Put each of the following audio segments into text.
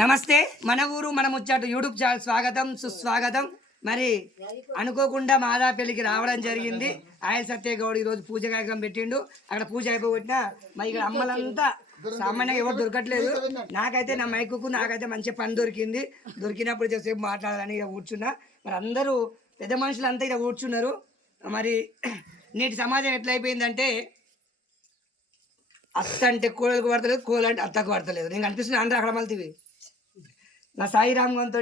నమస్తే మన ఊరు మన ముచ్చట యూట్యూబ్ ఛానల్ స్వాగతం సుస్వాగతం. మరి అనుకోకుండా మాదా పెళ్ళికి రావడం జరిగింది. ఆయన సత్యగౌడ్ ఈ రోజు పూజ కార్యక్రమం పెట్టిండు. అక్కడ పూజ అయిపోగొట్టిన మరి ఇక్కడ అమ్మలంతా సామాన్యంగా ఎవరు దొరకట్లేదు. నాకైతే నా మైకుకు నాకైతే మంచి పని దొరికింది. దొరికినప్పుడు సేపు మాట్లాడాలని ఇక్కడ కూర్చున్నా. మరి అందరూ పెద్ద మనుషులంతా ఇక్కడ కూర్చున్నారు. మరి నేటి సమాజం ఎట్లయిపోయిందంటే అత్త అంటే కోళ్ళకు పడతలేదు కోళ్ళు అంటే అత్తకు పడతలేదు. నేను కనిపిస్తున్నా అందరూ అక్కడ మళ్ళీ నా సాయిరామ్ గంతో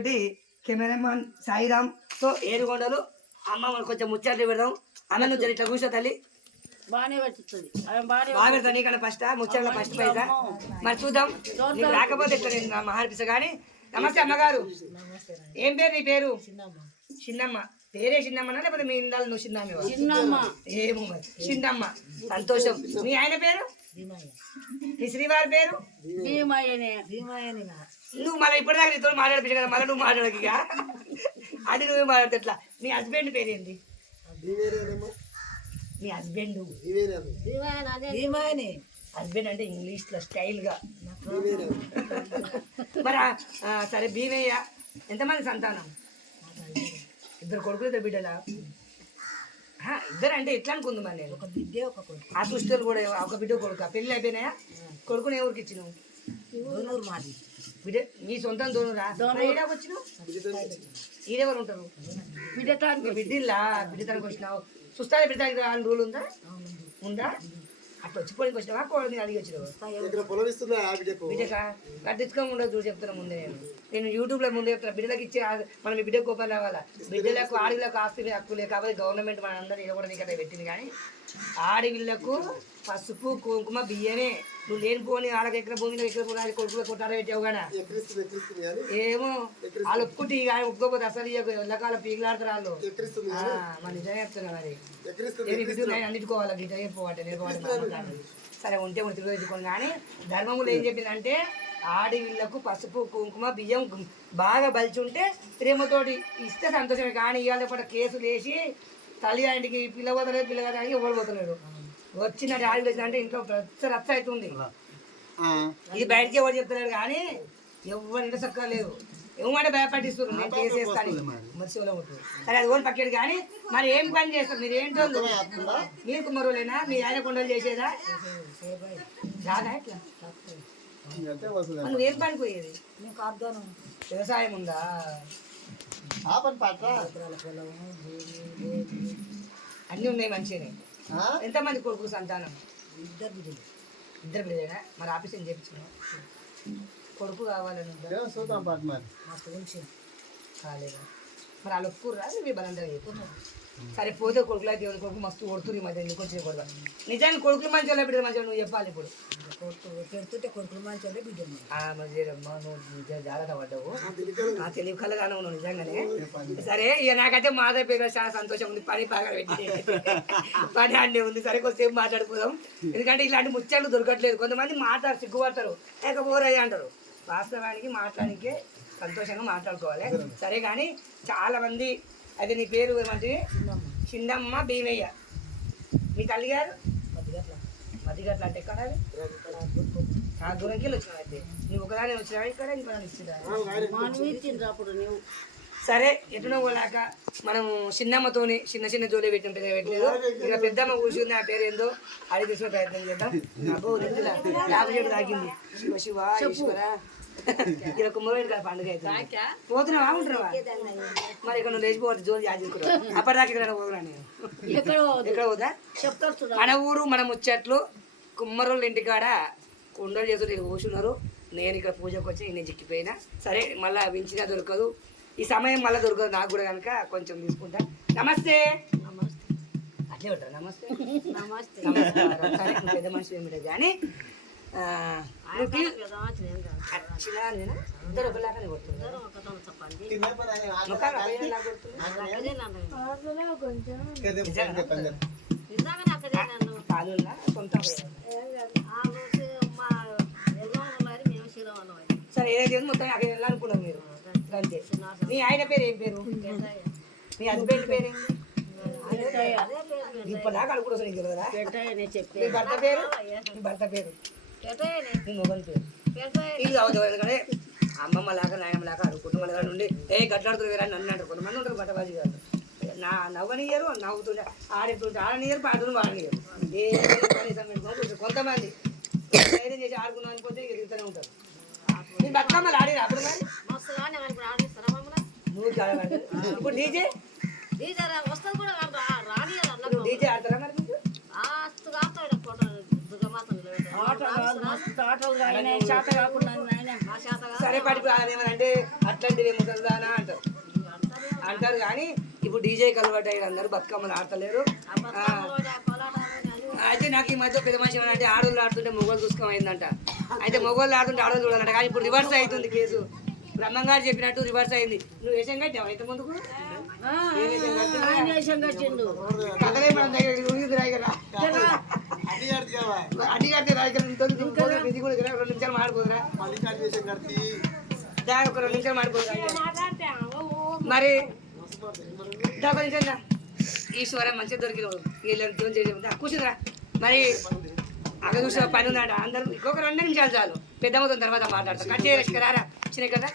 కెమెరామాన్ సాయిరామ్తో ఏడుగొండలు అమ్మ మనం కొంచెం ముచ్చట్లు పెడదాం. అమ్మ నువ్వు ఇట్లా కూర్చో తల్లి. బాగానే బాగానే బాగా పెడతాను నీకన్నా ఫస్ట్? ముచ్చట్ల ఫస్ట్ పైసా? మరి చూద్దాం. నీకు రాకపోతే ఇట్లా నేను నా మహార్పిస్తా కానీ నమస్తే అమ్మగారు. ఏం పేరు నీ పేరు? చిన్నమ్మ. పేరే చిన్నమ్మ లేకపోతే మీ ఇందాలు నువ్వు చిన్నమ్మ. ఏమో చిన్నమ్మ. సంతోషం. మీ ఆయన పేరు? మీ శ్రీవారి పేరు? నువ్వు మళ్ళీ ఇప్పటిదాకా నీతో మాట్లాడిపించు కదా మళ్ళీ నువ్వు మాట్లాడక అది నువ్వే మాట్లాడితే ఎట్లా? మీ హస్బెండ్ పేరేంటి? నీవేరేనమ్మా మీ హస్బెండ్. హస్బెండ్ అంటే ఇంగ్లీష్లో స్టైల్గా. మరి సరే భీమయ్య. ఎంతమంది సంతానం? ఇద్దరు కొడుకులు ఇద్దరు బిడ్డలా? ఇద్దరు అంటే ఎట్లా అనుకుంది మరి నేను? ఒక బిడ్డ ఒక కొడుకు. ఆ సృష్టిలు కూడా ఒక బిడ్డ కొడుకు? పెళ్ళి అయిపోయినాయా? కొడుకుని ఎవరికి ఇచ్చినావు? దోనూరు మాది. బిడ్డ మీ సొంతం దోనూరా? ఈడాకు వచ్చినావు? ఈడెవరు ఉంటారు? బిడ్డటానికి బిడ్డిల్లా? బిడ్డతానికి వచ్చినావు. చూస్తానే బిడ్డతానికి రాని రూల్ ఉందా? ఉందా? అట్లా వచ్చిపోయికి వచ్చినావా కోడి మీద అడిగి వచ్చినావు. బిడ్డకు కట్టించుకోకుండా చూసి చెప్తున్నా ముందే నేను. నేను యూట్యూబ్లో ముందే చెప్తున్నా బిడ్డలకు ఇచ్చే మనం ఈ బిడ్డకు కోపం రావాలా? బిడ్డలకు ఆడవిళ్ళకు ఆస్తి హక్కు లేక కాబట్టి గవర్నమెంట్ మన అందరూ ఇది కూడా ఇక్కడ పెట్టింది కానీ ఆడవిళ్ళకు పసుపు కుంకుమ బియ్యమే. నువ్వు లేని పోని ఆడకి ఎక్కడ భూమి ఎక్కడ పోనీ కొడుకులు కొట్టారా పెట్టావు కానీ? ఏమో వాళ్ళు ఒప్పుకుంటే ఇక ఆయన ఒప్పుకోపోతే అసలు ఇక ఎల్లకాలం పీకులాడతారు వాళ్ళు. మరి నిజంగా చెప్తున్నా మరి. నేను అన్నిటికోవాలి గిట్ట చెప్పవాట మాట్లాడాలి. సరే ఉంటే ఉంటే తిరుగుకొని కానీ ధర్మములు ఏం చెప్పిందంటే ఆడవిళ్ళకు పసుపు కుంకుమ బియ్యం బాగా బలిచి ఉంటే ప్రేమతోటి ఇస్తే సంతోషమే. కానీ ఇవాళ పూట కేసులు వేసి తల్లి ఆయనకి పిల్లవతలేదు పిల్లగానికి ఎవరు పోతలేడు వచ్చిన డాడీ వచ్చిందంటే ఇంట్లో రచ్చ రచ్చ అవుతుంది. ఆ, ఇది బయటకి ఎవరు చెప్తలేడు కానీ ఎవరు ఇంట చక్కగా లేదు ఏమంటే భయపట్టిస్తారు నేను చేసేస్తాను మత్స్యంలో ఉంటుంది సరే అది ఓన్ పక్కడు కానీ మరి ఏం పని చేస్తారు? మీరు ఏంటో మీరు కుమ్మరులేనా మీ ఆయన కొండలు చేసేదా? రాదా అంటే మరి నువ్వు ఏం పని పోయేది? వ్యవసాయం ఉందా? ఆ పని పాట అన్నీ ఉన్నాయి మంచిగానే? ఎంతమంది కొడుకు సంతానం? ఇద్దరు బిడ్డలు. ఇద్దరు బిడ్డలేనా? మరి ఆఫీస్ ఏం చేయించుకున్నావు కొడుకు కావాలని చూద్దాం పాట మరి? కాలేదా? మరి వాళ్ళు ఒప్పుకుర్రా? మీ బలంగా చెప్పుకున్నారు సరే పోతే కొడుకులా దేవుని కొడుకు మస్తు కొడుతురు ఈ మధ్య ఎందుకు వచ్చే కొడుకు నిజానికి కొడుకులు మంచి వాళ్ళ బిడ్డలు మంచిగా నువ్వు చెప్పాలి ఇప్పుడు. పెడుతుంటే కొడుకులు మంచి బిడ్డలు. ఆ మరి అమ్మా నువ్వు నిజంగా జాగ్రత్త పడ్డావు. ఆ తెలివి కలగానే ఉన్నావు నిజంగానే. సరే ఇక నాకైతే మాధవ పేరు చాలా సంతోషం ఉంది. పని బాగా పెట్టి. పని అన్నీ ఉంది. సరే కొద్దిసేపు మాట్లాడుకుందాం. ఎందుకంటే ఇలాంటి ముచ్చట్లు దొరకట్లేదు. కొంతమంది మాట్లాడు సిగ్గుపడతారు. లేక పోరయ్య అంటారు. వాస్తవానికి మాట్లాడానికే సంతోషంగా మాట్లాడుకోవాలి. సరే కానీ చాలా అది నీ పేరు ఏమంటే? చిన్నమ్మ భీమయ్య. మీ తల్లి గారు మధ్యగట్ల అంటే ఎక్కడ? ఆ దూరంకి వెళ్ళి వచ్చినావు అయితే? నువ్వు ఒకదాని వచ్చినావా? ఇక్కడ ఇంకా ఇచ్చిరా సరే ఎటునో పోలాక మనం చిన్నమ్మతోని చిన్న చిన్న జోలి పెట్టిన పెద్ద పెట్టలేదు. ఇక పెద్దమ్మ కూర్చుంది ఆ పేరు ఏందో అడిగి తీసుకునే ప్రయత్నం చేద్దాం. తాకింది. శివ శివ ఈశ్వర. ఇలా కుమ్మవేడు కదా పండుగ అయితే పోతున్నావా ఉంటున్నావా? మరి ఇక్కడ నువ్వు లేచిపోవద్దు జోలి యాజకుడు అప్పటిదాకా ఇక్కడ పోతున్నా నేను? ఎక్కడ పోదా? మన ఊరు మన ముచ్చట్లు కుమ్మరోళ్ళ ఇంటికాడ కుండలు చేసి నేను కూర్చున్నారు నేను ఇక్కడ పూజకు వచ్చి నేను చిక్కిపోయినా. సరే మళ్ళీ వించినా దొరకదు. ఈ సమయం మళ్ళీ దొరకదు నాకు కూడా కనుక కొంచెం తీసుకుంటా. నమస్తే. అట్లే ఉంటారు? నమస్తే. నమస్తే. పెద్ద మనిషి ఏమిటో కానీ సరే ఏదైతే మొత్తం అక్కడ వెళ్ళాలనుకున్నాం మీరు. అంతే. మీ ఆయన పేరు ఏం పేరు? మీ హస్బెండ్ పేరు ఇప్పుడు ఇప్పటిదాకా అనుకుంటున్నాను నీకు తెలియదా మీ భర్త పేరు? మీ భర్త పేరు? పెట్టేయలే నీ మొగని పేరు? పెట్టేయలే ఇది కావచ్చు ఎందుకంటే అమ్మమ్మ లాగా నాయనమ్మ లాగా అడుగు కుటుంబాల దగ్గర నుండి ఏ గట్లాడుతున్నారు వేరే నన్ను అంటారు. కొంతమంది ఉంటారు బట్టబాజీ గారు. నా నవ్వనియరు నవ్వుతుంటే ఆడేటువంటి ఆడనియరు పాటలు వాడనియరు. ఏ కనీసం కొంతమంది ధైర్యం చేసి ఆడుకున్నాం అనుకుంటే ఇక తిరుగుతూనే ఉంటారు. నేను బతుకమ్మలు ఆడిరా అప్పుడు మరి? ఇప్పుడు డీజే డీజే వస్తుంది కూడా రాని డీజే ఆడతారా మరి. సరే పడిపి ఏమనంటే అట్లాంటివి ముసలిదానా అంటారు అంటారు కానీ ఇప్పుడు డీజేకి అలవాటు అయ్యారు అందరూ బతుకమ్మలు ఆడతలేరు. అయితే నాకు ఈ మధ్య పెద్ద మనిషి అంటే ఆడోళ్ళు ఆడుతుంటే మొగోళ్ళు చూసుకోం అయిందంట అయితే మొగోళ్ళు ఆడుతుంటే ఆడోళ్ళు చూడాలంట. కానీ ఇప్పుడు రివర్స్ అవుతుంది కేసు. బ్రహ్మంగారు చెప్పినట్టు రివర్స్ అయింది. నువ్వు వేషం కట్టావు అయితే ముందుకు? కథలే మనం దగ్గర ఉరిగింది రాయగరా. అన్ని కడితే ఇది కూడా రెండు నిమిషాలు మాడిపోదురా ఒక రెండు నిమిషాలు మాడిపోదురా మరి దా ఒక నిమిషం. ఈశ్వరం మంచిగా దొరికిన వీళ్ళని చేసి కూర్చుందిరా. మరి అక్కడ చూసిన పని ఉందంట. అందరూ ఇంకొక రెండు నిమిషాలు చాలు. పెద్దమ్మతో తర్వాత మాట్లాడతాం. కట్ చేయలేక రారా? చిన్న కదా?